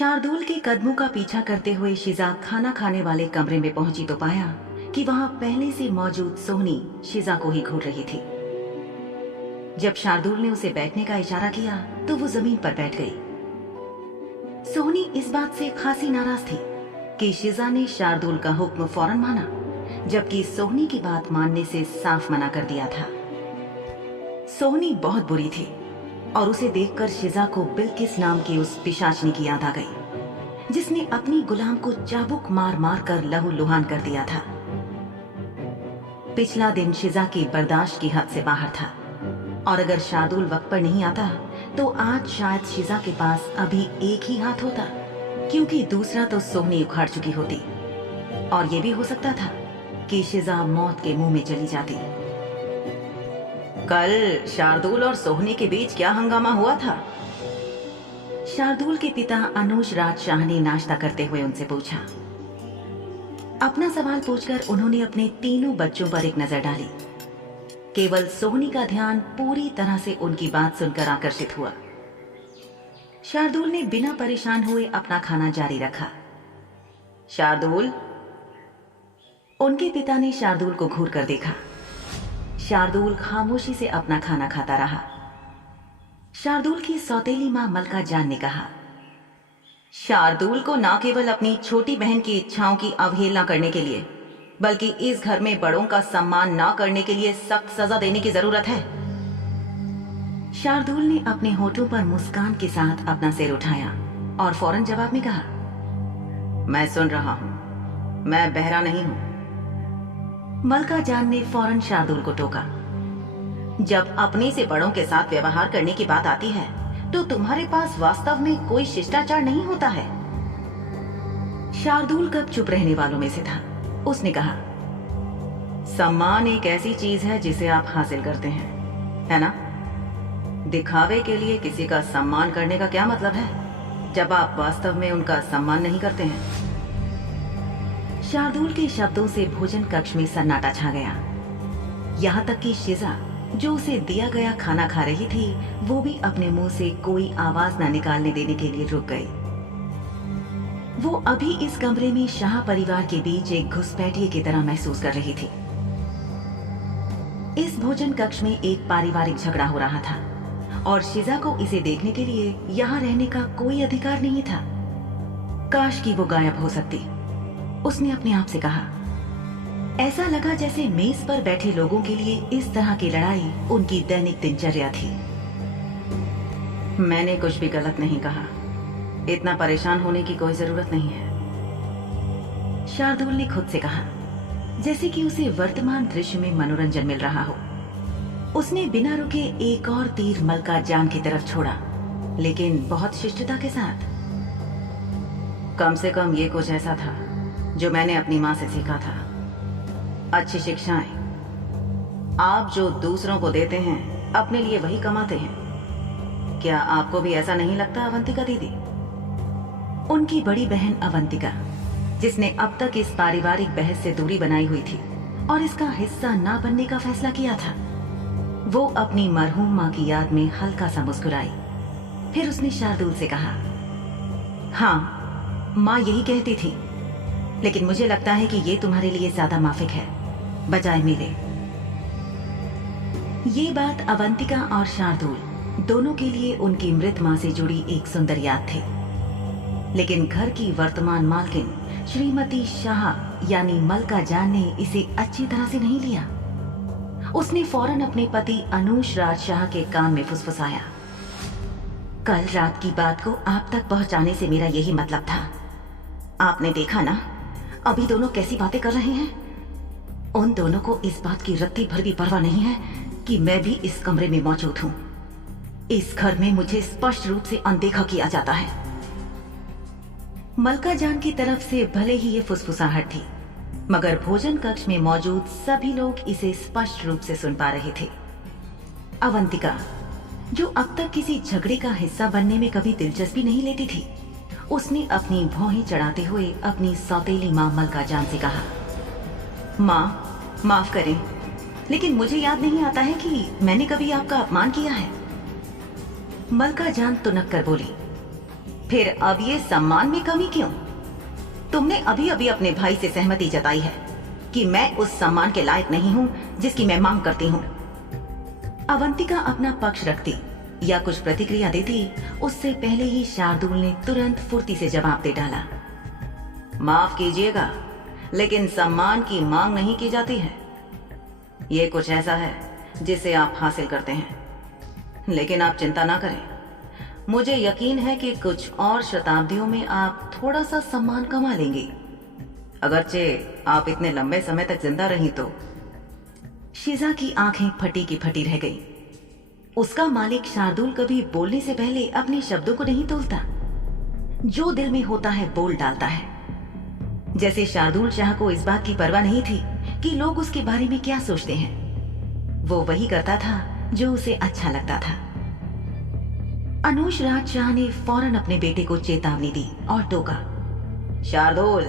शार्दुल के कदमों का पीछा करते हुए शिजा खाना खाने वाले कमरे में पहुंची तो पाया कि वहां पहले से मौजूद सोहनी शिजा को ही घूर रही थी। जब शार्दुल ने उसे बैठने का इशारा किया तो वो जमीन पर बैठ गई। सोहनी इस बात से खासी नाराज थी कि शिजा ने शार्दुल का हुक्म फौरन माना, जबकि सोहनी की बात मानने से साफ मना कर दिया था। सोहनी बहुत बुरी थी और उसे देखकर शिजा को बिल्किस नाम की उस पिशाचनी की याद आ गई, जिसने अपनी गुलाम को चाबुक मार मार कर लहूलुहान कर दिया था। पिछला दिन शिजा की बर्दाश्त की हद से बाहर था और अगर शार्दुल वक्त पर नहीं आता तो आज शायद शिजा के पास अभी एक ही हाथ होता, क्योंकि दूसरा तो सोहनी उखाड़ चुकी होती और ये भी हो सकता था कि शिजा मौत के मुंह में चली जाती। कल शार्दुल और सोहनी के बीच क्या हंगामा हुआ था? शार्दुल के पिता अनुज राज शाह ने नाश्ता करते हुए उनसे पूछा। अपना सवाल पूछकर उन्होंने अपने तीनों बच्चों पर एक नजर डाली। केवल सोहनी का ध्यान पूरी तरह से उनकी बात सुनकर आकर्षित हुआ। शार्दुल ने बिना परेशान हुए अपना खाना जारी रखा। शार्दुल, उनके पिता ने शार्दुल को घूर कर देखा। शार्दुल खामोशी से अपना खाना खाता रहा। शार्दुल की सौतेली मां मलका जान ने कहा, शार्दुल को न केवल अपनी छोटी बहन की इच्छाओं की अवहेलना करने के लिए बल्कि इस घर में बड़ों का सम्मान न करने के लिए सख्त सजा देने की जरूरत है। शार्दुल ने अपने होठों पर मुस्कान के साथ अपना सिर उठाया और फौरन जवाब में कहा, मैं सुन रहा हूं, मैं बहरा नहीं हूं। मलका जान ने फौरन शार्दुल को टोका, जब अपने से बड़ों के साथ व्यवहार करने की बात आती है तो तुम्हारे पास वास्तव में कोई शिष्टाचार नहीं होता है। शार्दुल कब चुप रहने वालों में से था। उसने कहा, सम्मान एक ऐसी चीज है जिसे आप हासिल करते हैं, है ना? दिखावे के लिए किसी का सम्मान करने का क्या मतलब है जब आप वास्तव में उनका सम्मान नहीं करते हैं? शार्दुल के शब्दों से भोजन कक्ष में सन्नाटा छा गया। यहाँ तक कि शिजा, जो उसे दिया गया खाना खा रही थी, वो भी अपने मुंह से कोई आवाज न निकालने देने के लिए रुक गई। वो अभी इस कमरे में शाह परिवार के बीच एक घुसपैठिए की तरह महसूस कर रही थी। इस भोजन कक्ष में एक पारिवारिक झगड़ा हो रहा था और शिजा को इसे देखने के लिए यहाँ रहने का कोई अधिकार नहीं था। काश कि वो गायब हो सकती। उसने अपने आप से कहा। ऐसा लगा जैसे मेज पर बैठे लोगों के लिए इस तरह की लड़ाई उनकी दैनिक दिनचर्या थी। मैंने कुछ भी गलत नहीं कहा, इतना परेशान होने की कोई जरूरत नहीं है, शार्दुल ने खुद से कहा, जैसे कि उसे वर्तमान दृश्य में मनोरंजन मिल रहा हो। उसने बिना रुके एक और तीर मलका जान की तरफ छोड़ा, लेकिन बहुत शिष्टता के साथ। कम से कम ये कुछ ऐसा था जो मैंने अपनी माँ से सीखा था। अच्छी शिक्षाएं आप जो दूसरों को देते हैं अपने लिए वही कमाते हैं। क्या आपको भी ऐसा नहीं लगता अवंतिका दीदी? उनकी बड़ी बहन अवंतिका, जिसने अब तक इस पारिवारिक बहस से दूरी बनाई हुई थी और इसका हिस्सा ना बनने का फैसला किया था, वो अपनी मरहूम माँ की याद में हल्का सा मुस्कुराई। फिर उसने शार्दुल से कहा, हाँ, माँ यही कहती थी, लेकिन मुझे लगता है कि ये तुम्हारे लिए ज्यादा माफिक है बजाय मेरे। ये बात अवंतिका और शार्दुल दोनों के लिए उनकी मृत मां से जुड़ी एक सुंदर याद थी, लेकिन घर की वर्तमान मालकिन श्रीमती शाह यानी मलका जान ने इसे अच्छी तरह से नहीं लिया। उसने फौरन अपने पति अनुज राज शाह के कान में फुसफुसाया, कल रात की बात को आप तक पहुंचाने से मेरा यही मतलब था। आपने देखा ना अभी दोनों कैसी बातें कर रहे हैं। उन दोनों को इस बात की रत्ती भर भी परवाह नहीं है कि मैं भी इस कमरे में मौजूद हूं। इस घर में मुझे स्पष्ट रूप से अनदेखा किया जाता है। मलका जान की तरफ से भले ही ये फुसफुसाहट थी, मगर भोजन कक्ष में मौजूद सभी लोग इसे स्पष्ट रूप से सुन पा रहे थे। अवंतिका, जो अब तक किसी झगड़े का हिस्सा बनने में कभी दिलचस्पी नहीं लेती थी, उसने अपनी भौहें चढ़ाते हुए अपनी सौतेली माँ मलका जान से कहा, माँ माफ करें, लेकिन मुझे याद नहीं आता है कि मैंने कभी आपका अपमान किया है। मलका जान तुनक कर बोली, फिर अब ये सम्मान में कमी क्यों? तुमने अभी अभी अपने भाई से सहमति जताई है कि मैं उस सम्मान के लायक नहीं हूं जिसकी मैं मांग करती हूं। अवंतिका अपना पक्ष रखती या कुछ प्रतिक्रिया देती, उससे पहले ही शार्दुल ने तुरंत फुर्ती से जवाब दे डाला। माफ कीजिएगा, लेकिन सम्मान की मांग नहीं की जाती है। ये कुछ ऐसा है जिसे आप हासिल करते हैं। लेकिन आप चिंता ना करें, मुझे यकीन है कि कुछ और शताब्दियों में आप थोड़ा सा सम्मान कमा लेंगे। अगरचे आप इतने लंबे समय तक जिंदा रही तो। शिजा की आंखें फटी की फटी रह गई। उसका मालिक शार्दुल कभी बोलने से पहले अपने शब्दों को नहीं तोलता। जो दिल में होता है बोल डालता है। जैसे शार्दुल शाह को इस बात की परवाह नहीं थी कि लोग उसके बारे में क्या सोचते हैं। वो वही करता था जो उसे अच्छा लगता था। अनुज राज शाह ने फौरन अपने बेटे को चेतावनी दी और टोका। शार्दुल,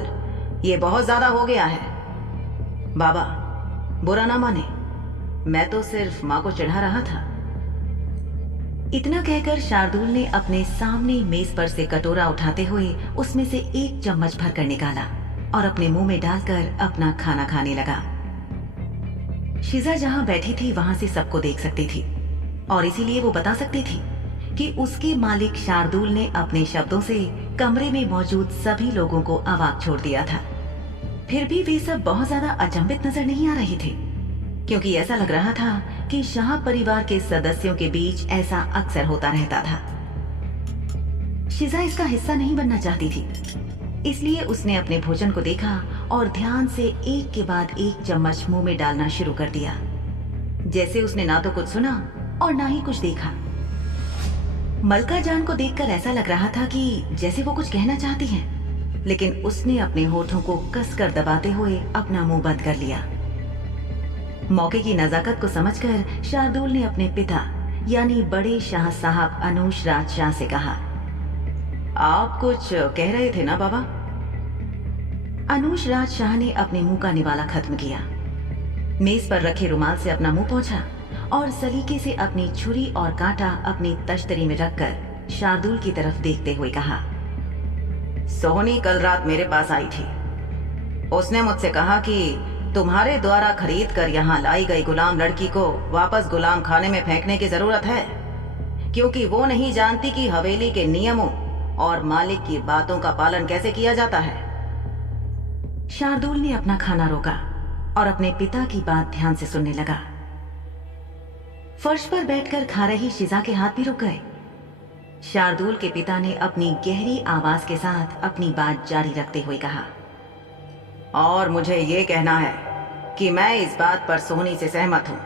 ये बहुत ज्यादा हो गया है। बाबा, बुरा ना माने, मैं तो सिर्फ माँ को चिढ़ा रहा था। इतना कहकर शार्दुल ने अपने सामने मेज पर से कटोरा उठाते हुए उसमें से एक चम्मच भरकर निकाला और अपने मुंह में डालकर अपना खाना खाने लगा। शिजा जहां बैठी थी वहां से सबको देख सकती थी और इसीलिए वो बता सकती थी कि उसके मालिक शार्दुल ने अपने शब्दों से कमरे में मौजूद सभी लोगों को अवाक छोड़ दिया था। फिर भी वे सब बहुत ज्यादा अचंभित नजर नहीं आ रहे थे, क्योंकि ऐसा लग रहा था कि शाह परिवार के सदस्यों के बीच ऐसा अक्सर होता रहता था। शिजा इसका हिस्सा नहीं बनना चाहती थी, इसलिए उसने अपने भोजन को देखा और ध्यान से एक के बाद एक चम्मच मुंह में डालना शुरू कर दिया, जैसे उसने ना तो कुछ सुना और ना ही कुछ देखा। मलका जान को देखकर ऐसा लग रहा था कि जैसे वो कुछ कहना चाहती हैं, लेकिन उसने अपने होठों को कसकर दबाते हुए अपना मुंह बंद कर लिया। मौके की नजाकत को समझकर शार्दुल ने अपने पिता यानी बड़े शाह साहब अनुज राज शाह से कहा, आप कुछ कह रहे थे ना बाबा? अनुज राज शाह ने अपने मुंह का निवाला खत्म किया, मेज पर रखे रुमाल से अपना मुंह पोंछा और सलीके से अपनी छुरी और कांटा अपनी तश्तरी में रखकर शार्दुल की तरफ देखते हुए कहा, सोहनी कल रात मेरे पास आई थी। उसने मुझसे कहा कि तुम्हारे द्वारा खरीद कर यहाँ लाई गई गुलाम लड़की को वापस गुलाम खाने में फेंकने की जरूरत है, क्योंकि वो नहीं जानती कि हवेली के नियमों और मालिक की बातों का पालन कैसे किया जाता है। शार्दुल ने अपना खाना रोका और अपने पिता की बात ध्यान से सुनने लगा। फर्श पर बैठकर खा रही शिजा के हाथ भी रुक गए। शार्दुल के पिता ने अपनी गहरी आवाज के साथ अपनी बात जारी रखते हुए कहा, और मुझे ये कहना है कि मैं इस बात पर सोहनी से सहमत हूं।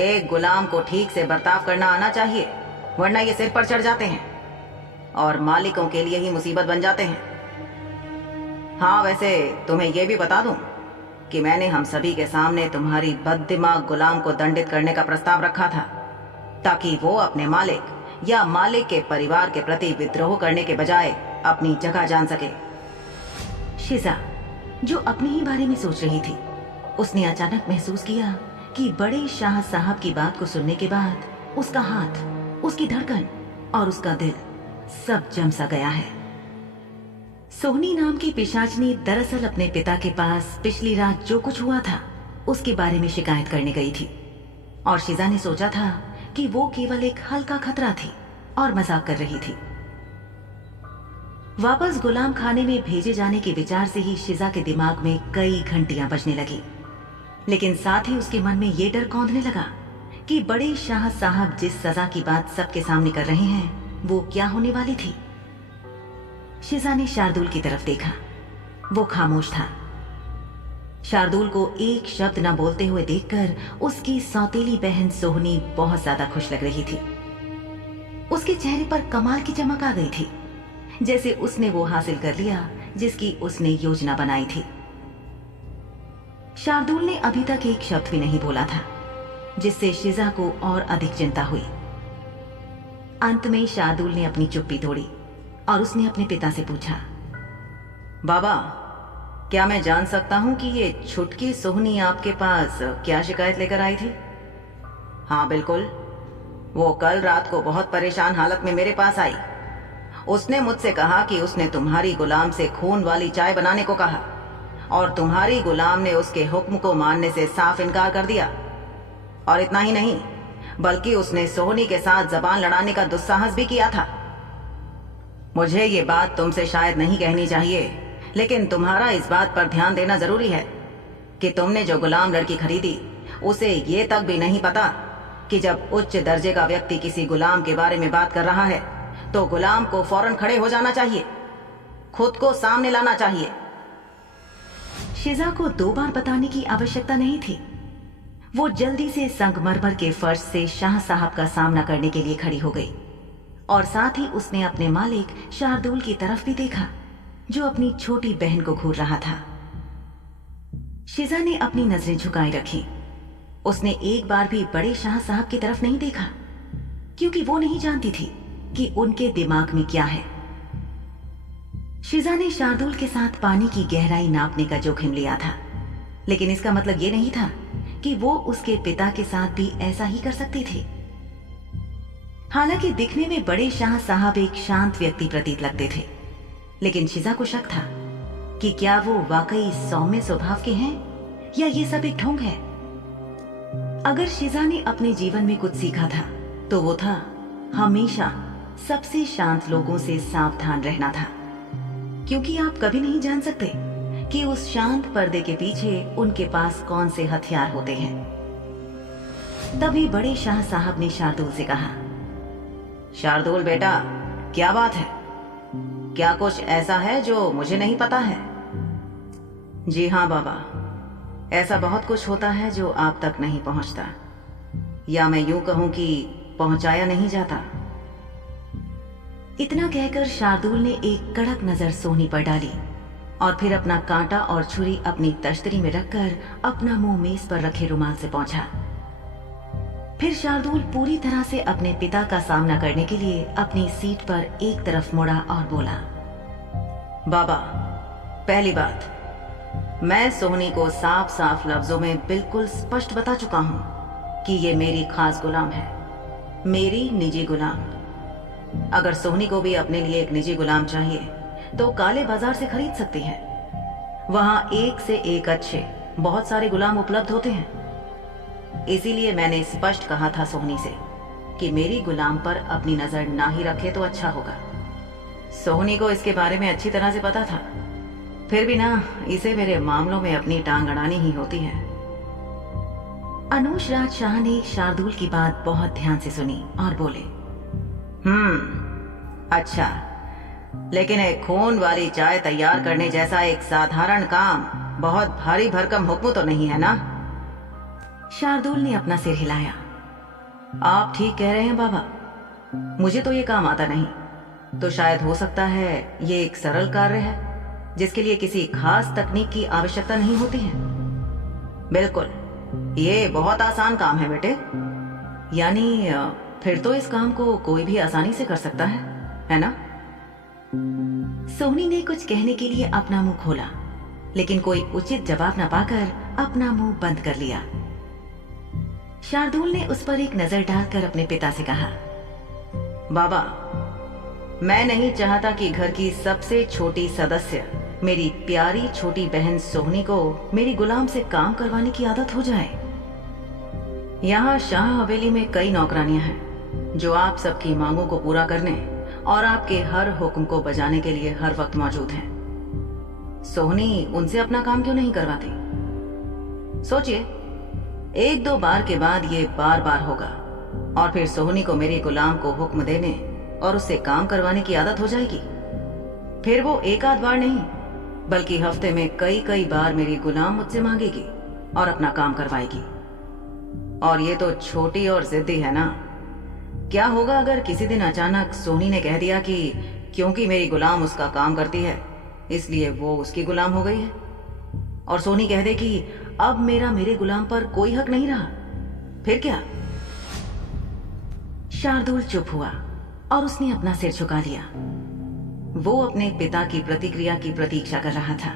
एक गुलाम को ठीक से बर्ताव करना आना चाहिए, वरना ये सिर पर चढ़ जाते हैं और मालिकों के लिए ही मुसीबत बन जाते हैं। हाँ, वैसे तुम्हें यह भी बता दूं कि मैंने हम सभी के सामने तुम्हारी बददिमाग गुलाम को दंडित करने का प्रस्ताव रखा था, ताकि वो अपने मालिक या मालिक के परिवार के प्रति विद्रोह करने के बजाय अपनी जगह जान सके। शिजा, जो अपने ही बारे में सोच रही थी, उसने अचानक महसूस किया कि बड़े शाह साहब की बात को सुनने के बाद उसका हाथ, उसकी धड़कन और उसका दिल सब जम सा गया है। सोहनी नाम की पिशाचनी दरअसल अपने पिता के पास पिछली रात जो कुछ हुआ था उसके बारे में शिकायत करने गई थी, और शिजा ने सोचा था कि वो केवल एक हल्का खतरा थी और मजाक कर रही थी। वापस गुलाम खाने में भेजे जाने के विचार से ही शिजा के दिमाग में कई घंटियां बजने लगी, लेकिन साथ ही उसके मन में ये डर कौंधने लगा कि बड़े शाह साहब जिस सजा की बात सबके सामने कर रहे हैं वो क्या होने वाली थी। शिजा ने शार्दुल की तरफ देखा, वो खामोश था। शार्दुल को एक शब्द न बोलते हुए देखकर उसकी सौतेली बहन सोहनी बहुत ज्यादा खुश लग रही थी। उसके चेहरे पर कमाल की चमक आ गई थी, जैसे उसने वो हासिल कर लिया जिसकी उसने योजना बनाई थी। शार्दुल ने अभी तक एक शब्द भी नहीं बोला था, जिससे शिजा को और अधिक चिंता हुई। अंत में शार्दुल ने अपनी चुप्पी तोड़ी और उसने अपने पिता से पूछा, बाबा, क्या मैं जान सकता हूं कि ये छुटकी सोहनी आपके पास क्या शिकायत लेकर आई थी? हाँ बिल्कुल, वो कल रात को बहुत परेशान हालत में मेरे पास आई उसने मुझसे कहा कि उसने तुम्हारी गुलाम से खून वाली चाय बनाने को कहा और तुम्हारी गुलाम ने उसके हुक्म को मानने से साफ इनकार कर दिया। और इतना ही नहीं, बल्कि उसने सोहनी के साथ जबान लड़ाने का दुस्साहस भी किया था। मुझे ये बात तुमसे शायद नहीं कहनी चाहिए, लेकिन तुम्हारा इस बात पर ध्यान देना जरूरी है कि तुमने जो गुलाम लड़की खरीदी उसे ये तक भी नहीं पता कि जब उच्च दर्जे का व्यक्ति किसी गुलाम के बारे में बात कर रहा है तो गुलाम को फौरन खड़े हो जाना चाहिए, खुद को सामने लाना चाहिए। शिजा को 2 बार बताने की आवश्यकता नहीं थी। वो जल्दी से संगमरमर के फर्श से शाह साहब का सामना करने के लिए खड़ी हो गई और साथ ही उसने अपने मालिक शार्दुल की तरफ भी देखा, जो अपनी छोटी बहन को घूर रहा था। शिजा ने अपनी नजरें झुकाए रखी। उसने एक बार भी बड़े शाह साहब की तरफ नहीं देखा, क्योंकि वो नहीं जानती थी कि उनके दिमाग में क्या है। शिजा ने शार्दुल के साथ पानी की गहराई नापने का जोखिम लिया था, लेकिन इसका मतलब ये नहीं था कि वो उसके पिता के साथ भी ऐसा ही कर सकती थी। हालांकि दिखने में बड़े शाह साहब एक शांत व्यक्ति प्रतीत लगते थे, लेकिन शिजा को शक था कि क्या वो वाकई सौम्य स्वभाव के हैं या ये सब एक ढोंग है। अगर शिजा ने अपने जीवन में कुछ सीखा था तो वो था हमेशा सबसे शांत लोगों से सावधान रहना था, क्योंकि आप कभी नहीं जान सकते कि उस शांत पर्दे के पीछे उनके पास कौन से हथियार होते हैं। तभी बड़े शाह साहब ने शार्दुल से कहा, शार्दुल बेटा, क्या बात है? क्या कुछ ऐसा है जो मुझे नहीं पता है? जी हाँ बाबा, ऐसा बहुत कुछ होता है जो आप तक नहीं पहुंचता, या मैं यूं कहूं कि पहुंचाया नहीं जाता। इतना कहकर शार्दुल ने एक कड़क नजर सोहनी पर डाली और फिर अपना कांटा और छुरी अपनी तश्तरी में रखकर अपना मुंह मेज पर रखे रुमाल से पोंछा। फिर शार्दुल पूरी तरह से अपने पिता का सामना करने के लिए अपनी सीट पर एक तरफ मुड़ा और बोला, बाबा, पहली बात, मैं सोहनी को साफ साफ लफ्जों में बिल्कुल स्पष्ट बता चुका हूं कि ये मेरी खास गुलाम है, मेरी निजी गुलाम। अगर सोहनी को भी अपने लिए एक निजी गुलाम चाहिए तो काले बाजार से खरीद सकती है। वहां एक से एक अच्छे बहुत सारे गुलाम उपलब्ध होते हैं। इसीलिए मैंने स्पष्ट कहा था सोहनी से कि मेरी गुलाम पर अपनी नजर ना ही रखे तो अच्छा होगा। सोहनी को इसके बारे में अच्छी तरह से पता था, फिर भी ना इसे मेरे मामलों में अपनी टांग अड़ानी ही होती है। अनुज राज शाह ने शार्दुल की बात बहुत ध्यान से सुनी और बोले, अच्छा, लेकिन एक खून वाली चाय तैयार करने जैसा एक साधारण काम बहुत भारी भरकम हुक्म तो नहीं है ना? शार्दुल ने अपना सिर हिलाया। आप ठीक कह रहे हैं बाबा, मुझे तो ये काम आता नहीं, तो शायद हो सकता है ये एक सरल कार्य है जिसके लिए किसी खास तकनीक की आवश्यकता नहीं होती है। बिल्कुल, ये बहुत आसान काम है बेटे। यानी फिर तो इस काम को कोई भी आसानी से कर सकता है ना? सोहनी ने कुछ कहने के लिए अपना मुंह खोला, लेकिन कोई उचित जवाब न पाकर अपना मुंह बंद कर लिया। शार्दुल ने उस पर एक नजर डालकर अपने पिता से कहा, बाबा, मैं नहीं चाहता कि घर की सबसे छोटी सदस्य मेरी प्यारी छोटी बहन सोहनी को मेरी गुलाम से काम करवाने की आदत हो जाए। यहाँ शाह हवेली में कई नौकरानियां हैं जो आप सबकी मांगों को पूरा करने और आपके हर हुक्म को बजाने के लिए हर वक्त मौजूद हैं। सोहनी उनसे अपना काम क्यों नहीं करवाती? सोचिए, 1-2 बार के बाद ये बार बार होगा और फिर सोहनी को मेरे गुलाम को हुक्म देने और उससे काम करवाने की आदत हो जाएगी। फिर वो एक आध बार नहीं बल्कि हफ्ते में कई बार मेरी गुलाम मुझसे मांगेगी और अपना काम करवाएगी। और ये तो छोटी और जिद्दी है ना। क्या होगा अगर किसी दिन अचानक सोहनी ने कह दिया कि क्योंकि मेरी गुलाम उसका काम करती है इसलिए वो उसकी गुलाम हो गई है, और सोहनी कह दे कि अब मेरे गुलाम पर कोई हक नहीं रहा, फिर क्या? शार्दुल चुप हुआ और उसने अपना सिर झुका लिया। वो अपने पिता की प्रतिक्रिया की प्रतीक्षा कर रहा था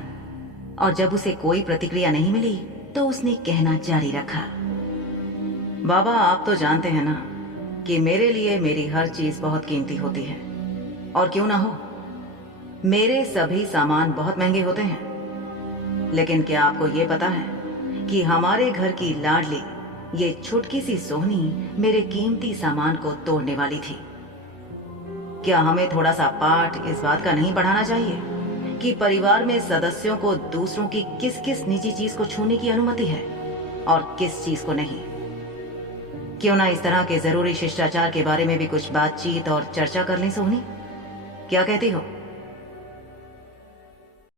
और जब उसे कोई प्रतिक्रिया नहीं मिली तो उसने कहना जारी रखा, बाबा, आप तो जानते हैं ना कि मेरे लिए मेरी हर चीज बहुत कीमती होती है। और क्यों ना हो, मेरे सभी सामान बहुत महंगे होते हैं, लेकिन क्या आपको ये पता है कि हमारे घर की लाडली ये छुटकी सी सोहनी मेरे कीमती सामान को तोड़ने वाली थी। क्या हमें थोड़ा सा पाठ इस बात का नहीं पढ़ाना चाहिए कि परिवार में सदस्यों को दूसरों की किस किस निजी चीज को छूने की अनुमति है और किस चीज को नहीं? क्यों ना इस तरह के जरूरी शिष्टाचार के बारे में भी कुछ बातचीत और चर्चा कर लें सोहनी, क्या कहती हो?